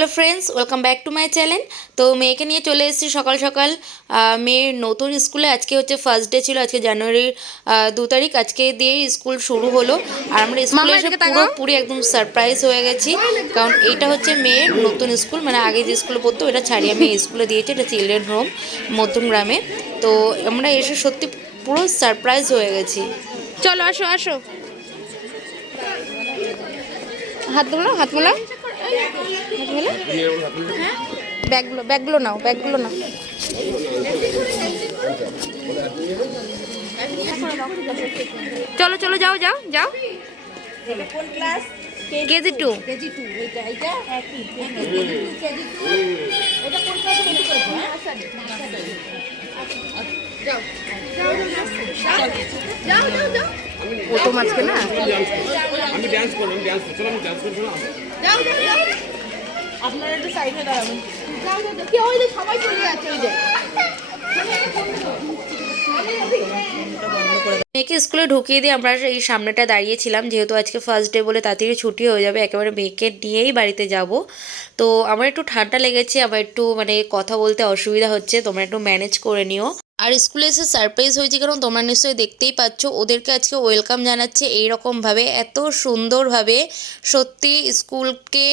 Hello friends, welcome back to my channel. তো মেয়েকে নিয়ে চলে এসেছি সকাল সকাল মেয়ের নতুন স্কুলে। আজকে হচ্ছে ফার্স্ট ডে ছিল, আজকে জানুয়ারির 2 তারিখ। আজকে দিয়েই স্কুল শুরু হলো আর আমরা স্কুলে এসে পুরোপুরি একদম সারপ্রাইজ হয়ে গেছি, কারণ এইটা হচ্ছে মেয়ের নতুন স্কুল। মানে আগে যে স্কুলে পড়তো এটা ছাড়িয়ে আমি এই স্কুলে দিয়েছি, এটা চিলড্রেন হোম মধ্যমগ্রামে। তো আমরা এসে সত্যি পুরো সারপ্রাইজ হয়ে গেছি। চলো আসো আসো, হাত ধরো, হাত মোলা, ব্যাগগুলো নাও, ব্যাগগুলো নাও। চলো চলো, যাও যাও যাও। কেজি 2। ও তো মাঝকে না, আমি ডান্স করব, আমি ডান্স করব, আমি ডান্স করব। যাও যাও যাও, আপনারা একটু সাইডে দাঁড়াবেন। যাও যাও, কি ওই যে সবাই চলে যাচ্ছে ওই যে। মেয়েকে স্কুলে ঢুকিয়ে দিয়ে আমরা এই সামনেটা দাঁড়িয়েছিলাম, যেহেতু আজকে ফার্স্ট ডে বলে তাড়াতাড়ি ছুটি হয়ে যাবে, একেবারে মেয়েকে নিয়েই বাড়িতে যাব। তো আমার একটু ঠান্ডা লেগেছে, আমার একটু মানে কথা বলতে অসুবিধা হচ্ছে, তোমরা একটু ম্যানেজ করে নিও। আর স্কুলে এসে সারপ্রাইজ হয়েছে, কারণ তোমরা নিশ্চয়ই দেখতেই পাচ্ছ ওদেরকে আজকে ওয়েলকাম জানাচ্ছে এইরকমভাবে, এত সুন্দরভাবে। সত্যি স্কুলকে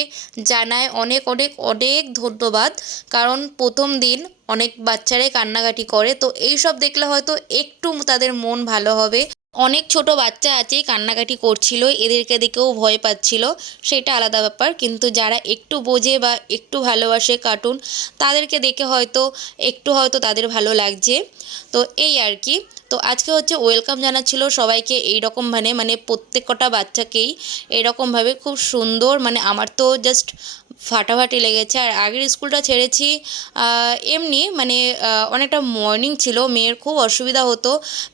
জানায় অনেক অনেক অনেক ধন্যবাদ, কারণ প্রথম দিন অনেক বাচ্চারাই কান্নাকাটি করে, তো এই সব দেখলে হয়তো একটু তাদের মন ভালো হবে। অনেক ছোট বাচ্চা আছে কান্নাকাটি করছিল, এদেরকে দেখেও ভয় পাচ্ছিল, সেটা আলাদা ব্যাপার। কিন্তু যারা একটু বোঝে বা একটু ভালোবাসে কার্টুন, তাদেরকে দেখে হয়তো তাদের ভালো লাগছে। তো এই আর কি। তো আজকে হচ্ছে ওয়েলকাম জানাচ্ছিল সবাইকে এইরকম মানে প্রত্যেকটা বাচ্চাকেই এরকমভাবে, খুব সুন্দর। মানে আমার তো জাস্ট ফাটাফাটি লেগেছে। আর আগের স্কুলটা ছেড়েছি এমনি মানে অনেকটা মর্নিং ছিল, মেয়ের খুব অসুবিধা হতো,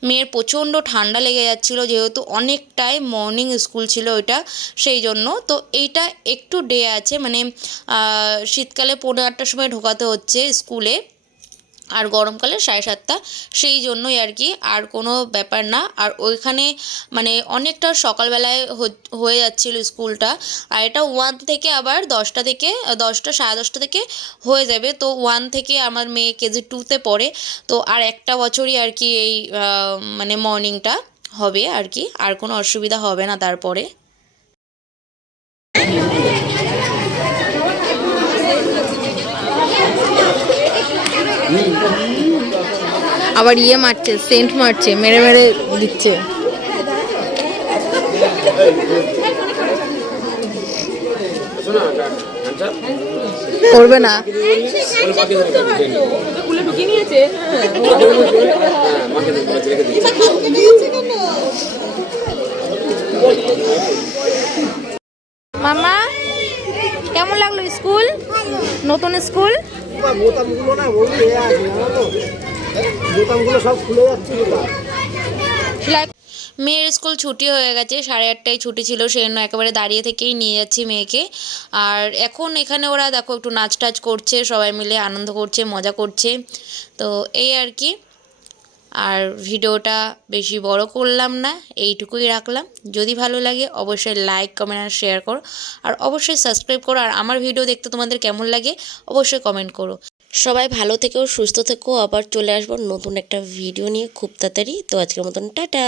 মেয়ের প্রচণ্ড ঠান্ডা লেগে যাচ্ছিলো, যেহেতু অনেকটাই মর্নিং স্কুল ছিল ওইটা, সেই জন্য। তো এইটা একটু ডে আছে, মানে শীতকালে 8:45টার সময় ঢোকাতে হচ্ছে স্কুলে, আর গরমকালে 7:30, সেই জন্যই আর কি, আর কোনো ব্যাপার না। আর ওইখানে মানে অনেকটা সকালবেলায় হয়ে যাচ্ছিলো স্কুলটা, আর এটা 1 থেকে আবার 10টা থেকে 10টা 10:30 থেকে হয়ে যাবে। তো 1 থেকে আমার মেয়ে কেজি 2তে পড়ে, তো আর একটা বছরই আর কি এই মানে মর্নিংটা হবে আর কি, আর কোনো অসুবিধা হবে না তারপরে। আবার মারছে, সেন্ট মারছে, মেরে মেরে দিচ্ছে। করবে না, মামা কেমন লাগলো স্কুল, নতুন স্কুল? বোতামগুলো না বোতামগুলো সব খুলে যাচ্ছে। মেয়ের স্কুল ছুটি হয়ে গেছে, 8:30টায় ছুটি ছিল, সেই জন্য একেবারে দাঁড়িয়ে থেকেই নিয়ে যাচ্ছি মেয়েকে। আর এখন এখানে ওরা দেখো একটু নাচ টাচ করছে, সবাই মিলে আনন্দ করছে, মজা করছে। তো এই আর কি। আর ভিডিওটা বেশি বড় করলাম না, এইটুকুই রাখলাম। যদি ভালো লাগে অবশ্যই লাইক, কমেন্ট আর শেয়ার করো, আর অবশ্যই সাবস্ক্রাইব করো। আর আমার ভিডিও দেখতে তোমাদের কেমন লাগে অবশ্যই কমেন্ট করো। সবাই ভালো থেকো, সুস্থ থেকো, আবার চলে আসবো নতুন একটা ভিডিও নিয়ে খুব তাড়াতাড়ি। তো আজকের মতন টাটা।